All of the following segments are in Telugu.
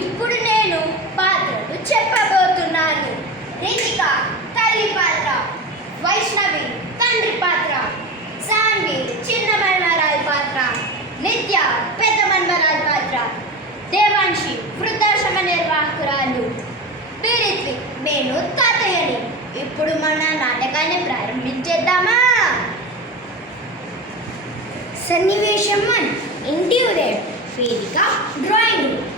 ఇప్పుడు నేను పాత్రలు చెప్పబోతున్నాను. రితిక తల్లి పాత్ర, వైష్ణవి తండ్రి పాత్ర, సాన్వి చిన్న మన్మరాలి పాత్ర, నిత్య పెద్ద మన్మరాలి పాత్ర, దేవాంశి వృద్ధాశ్రమ నిర్వాహకురాలు, వీరిత్వి నేను తాతయ్యని. ఇప్పుడు మన నాటకాన్ని ప్రారంభించేద్దామా? సన్నివేశం 1, ఇంటి ఉదయం. వేదిక డ్రాయింగ్ రూమ్.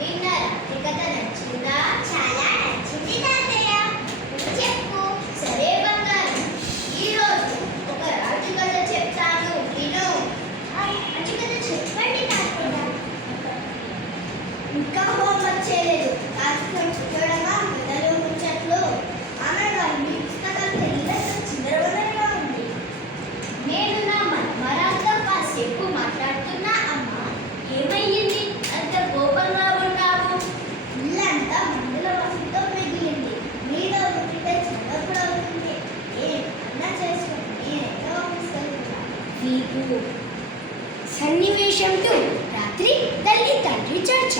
విన్నారా? ఈ కథ నచ్చిందా? చాలా నచ్చింది తాతయ్య. చెప్పు. సరే బంగారం, ఈరోజు ఒక రాజు కథ చెప్తాను, విను. రాజు కథ చెప్పండి తాతయ్య. ఇంకా హోంవర్క్ చేయలేదు. కాస్తం చూడమా మెదలు ముచ్చట్లు. ఆమెగారిని పుస్తకాలు తెలియదు, చిందరవందరగా ఉంది. నేను నా మనమరాలతో కాసేపు మాట్లాడుతున్నా. అమ్మ, ఏమయ్యింది? అంత కోపంగా ఉన్నావు? ఇల్లంతా మందుల వాసనతో మిగిలింది. మీలో ఉంటే చిన్నప్పుడు అవుతుంది. ఏమన్నా చేసుకోండి, నేనైతే ఆఫీస్కి వెళ్తున్నా. సన్నివేశం 2, రాత్రి తల్లి తండ్రి చర్చ.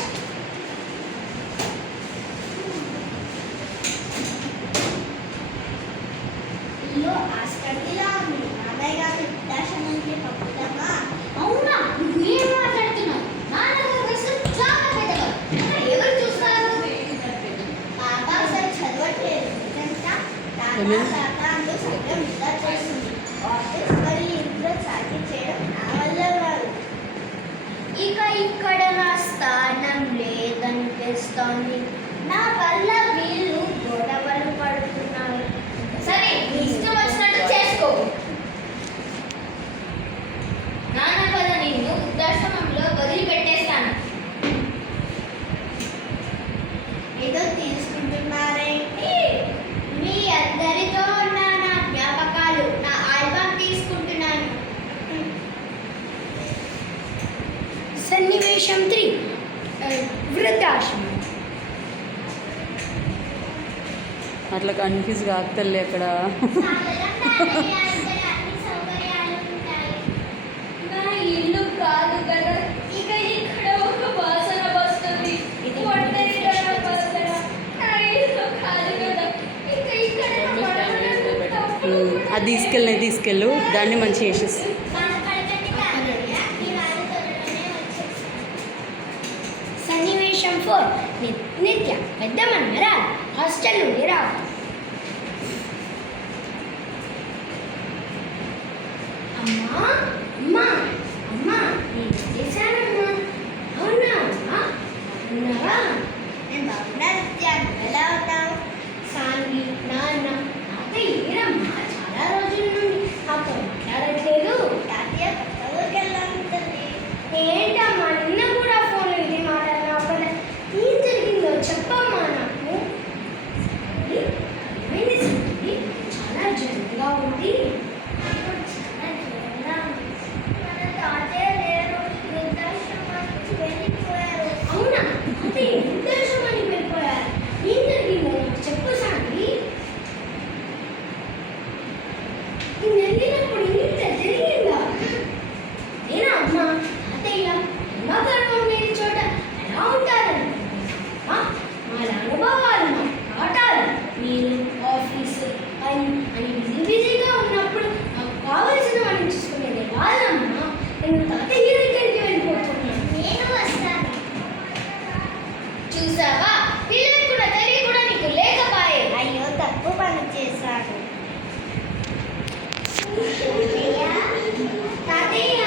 ఇల్లు ఆస్కడిలా ఉంది. నాన్నయ్య గారి వృద్ధాశ్రమానికి పంపుతామా? అవునా? నువ్వు ఏం మాట్లాడుతున్నావు? నాన్నగారు వయసు చాలా పెద్దగా. అక్కడ ఎవరు చూస్తారు? బాబా అసలు చదవట్లేదు. తాత అంటూ సైతం నిద్ర చేస్తుంది. ఆఫీస్ మరి ఇంట్లో చాకరీ చేయడం నా వల్ల కాదు. ఇక ఇక్కడ నా స్థానం లేదనిపిస్తోంది. నా వల్ల వీళ్ళు గొడవలు పడుతున్నారు. సరే, నీ ఇష్టం వచ్చినట్టు చేసుకో. నాన్న పద, నిన్ను వృద్ధాశ్రమంలో వదిలిపెట్టేస్తాను. ఏదో తీసుకుంటున్నారేంటి? మీ అందరితో ఉన్న నా జ్ఞాపకాలు, నా ఆల్బమ్ తీసుకుంటున్నాను. సన్నివేశం 3, వృద్ధాశ్రమం. అట్లా కన్ఫ్యూజ్ కాకతల్లి అక్కడ. నా ఇల్లు కాదు కదా, ఇక ఇక్కడ ఒక వాసన వస్తుంది. ఒంటరితనం వాసన. నా ఇల్లు కాదు కదా, ఇక ఇక్కడ నా మనవడు తప్పులు కూడా అది తీసుకెళ్ళు, దాన్ని మంచిగా చేసేసి. సన్నివేశం 4, నిత్య పెద్ద మన్మరాలు హాస్టల్ నుండి రావాలి. అమ్మా అమ్మా అమ్మా, నేను చేశానమ్మా. అవునా అమ్మా? అవునావా? నేను బాగున్నా నిత్య, ఎలా ఉన్నావు? సాన్వి, నాన్న, తాతయ్య ఏరమ్మా? చాలా రోజుల నుండి నాతో మాట్లాడట్లేదు. తాతయ్య కొత్త ఊరికి వెళ్ళాలంటుంది. ఏంటమ్మా, నిన్న కూడా ఫోన్ ఇది మాట్లాడినావు కదా, ఏం జరిగిందో చెప్పమ్మా నాకు. ఏమైంది సాన్వి? చాలా జ్వరంగా ఉంది. మన తాతయ్య లేరు, వృద్ధాశ్రమానికి వెళ్ళిపోయారు. అవునా? తాతయ్య వృద్ధాశ్రమానికి వెళ్ళిపోయారు. ఏం జరిగిందో నాకు చెప్పు సాన్వి. నేను వెళ్ళినప్పుడు ఇంత జరిగిందా? నేనా అమ్మా? తాతయ్య ఎండాకాలం ఉండేది చోట ఎలా ఉంటారని మా అనుభవాలు, మా పాఠాలు, మీరు ఆఫీసు పని అని బిజీగా ఉన్నప్పుడు నాకు కావలసినవన్నీ చూసుకునేది వాళ్ళమ్మా. నేను తాతయ్య దగ్గరికి వెళ్ళిపోతున్నాను. నేను వస్తాను. చూసావా, పిల్లలు కూడా తెలియ కూడా నీకు లేకపోయే. అయ్యో, తప్పు పని చేశాను. తాతయ్య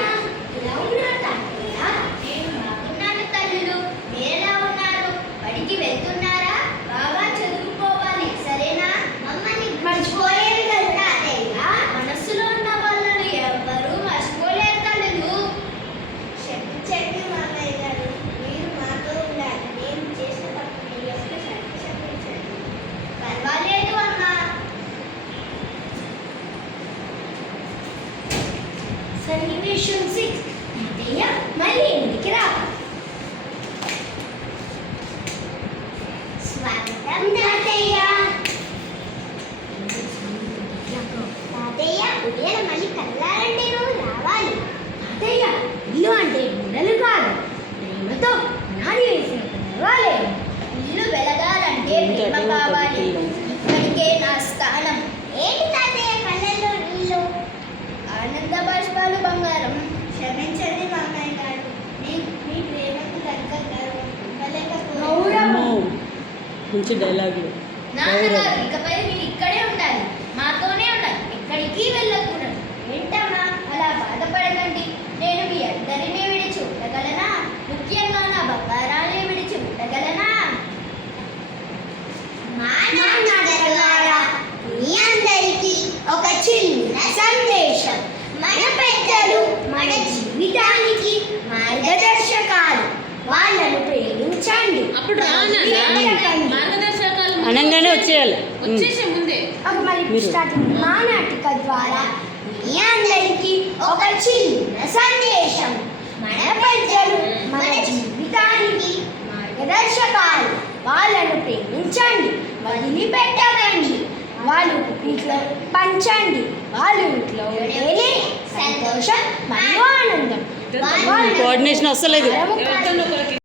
ఎలా ఉన్నారు? తాతయ్య నేను బాగున్నాను. తల్లులు మీరెలా ఉన్నారు? బడికి వెళ్తున్నారా? బాగా చదువుకోవాలి, సరేనా? మమ్మల్ని మర్చిపోయేది కదా తాతయ్య. మనస్సులో ఉన్న వాళ్ళని ఎవ్వరూ మర్చిపోలేరు తల్లులు. క్షమించండి మామయ్య గారు, మీరు మాతో ఉండాలి. నేను చేసిన తప్పు మీ యొక్క క్షమించండి. పర్వాలేదు అమ్మా. సన్నివేశం 6, తాతయ్య మళ్ళీ ఇంటికి రా. స్వాగతం తాతయ్య. తాతయ్య, ఉదయం మళ్ళీ కదలాలంటే నువ్వు పర్వాలేదు. ఇల్లు వెలగాలంటే ఇంత ప్రేమ అటు కావాలి. ఇటు. ఇక్కడికే నా స్థానం. ఏంటి తాతయ్య కళ్ళల్లో నీళ్ళు? ఆనంద బాష్పాలు బంగారం. క్షమించండి మామయ్య గారు, మీ ప్రేమకు తగ్గ గౌరవం ఇవ్వలేకపోయాను. అమ్మో, మంచి డైలాగులు. నాన్నగారు, ఇకపై మీరు ఇక్కడే ఉండాలి, మాతోనే ఉండాలి, ఎక్కడికి వెళ్ళకూడదు. ఏంటమ్మా అలా బాధపడకండి, నేను మీ అందరినీ విడిచి ఉండగలనా? ముఖ్యంగా నా బంగారాన్ని విడిచి ఉండగలనా? మీ అందరికీ ఒక చిన్న సందేశం. మన పెద్దలు మన జీవితానికి మార్గదర్శకాలు. వాళ్ళను ప్రేమించండి. అప్పుడు రా నాన్న. వ్యతిరేకండి. మార్గదర్శకాలు అనగానే వచ్చేయాలి. వచ్చేసే ముందే నానాటిక ద్వారా మీ అందరికీ ఒక చిన్న సందేశం. మన పెద్దలు మన జీవితానికి మార్గదర్శకాలు. వాళ్ళను ప్రేమించండి, వదిలిపెట్టకండి. వాళ్ళు ఇంట్లో పంచండి. వాళ్ళు ఇంట్లో ఉంటేనే సంతోషం మరియు ఆనందం. కోఆర్డినేషన్ వస్తలేదు. ఎవరితో ఒకరికి